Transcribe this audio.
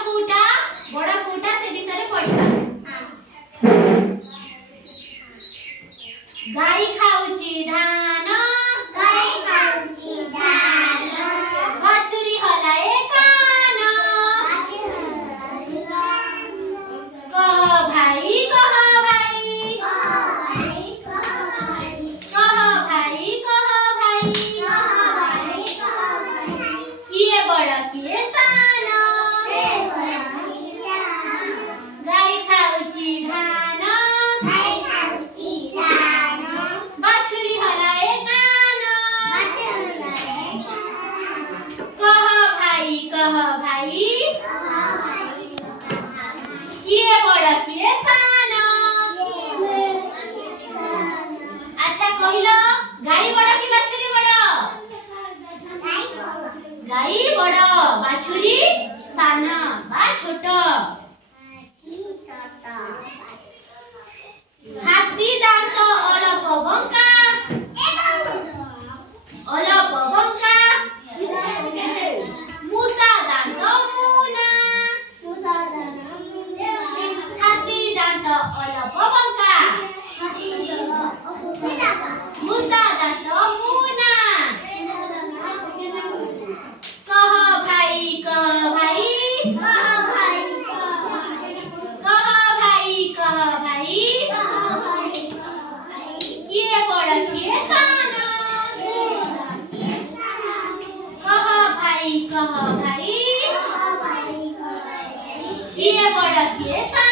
कोटा बड़ा कोटा से विषय पढ़िबा। गाई खाउची धान, गाई खाउची धान, बाछुरी हलाए कान। कह भाई कह भाई, कह भाई कह भाई, किए बड़ किए सान। गाई खाउची धान, बाछुरी हलाए कान। कह भाई किए बड़ किए सान। अच्छा कहिलो गाई बड़ कि बाछुरी बड़? गाई बड़, बाछुरी सान बा छोट। हाथी दांत अलप बंका, अलप बंका। मूसा दांत मुना, हाथी दांत अलप बंका, मूसा दांत मुना। कह भाई कह भाई, कह भाई किए बड़ किए सान। कह भाई किए बड़ किए सान।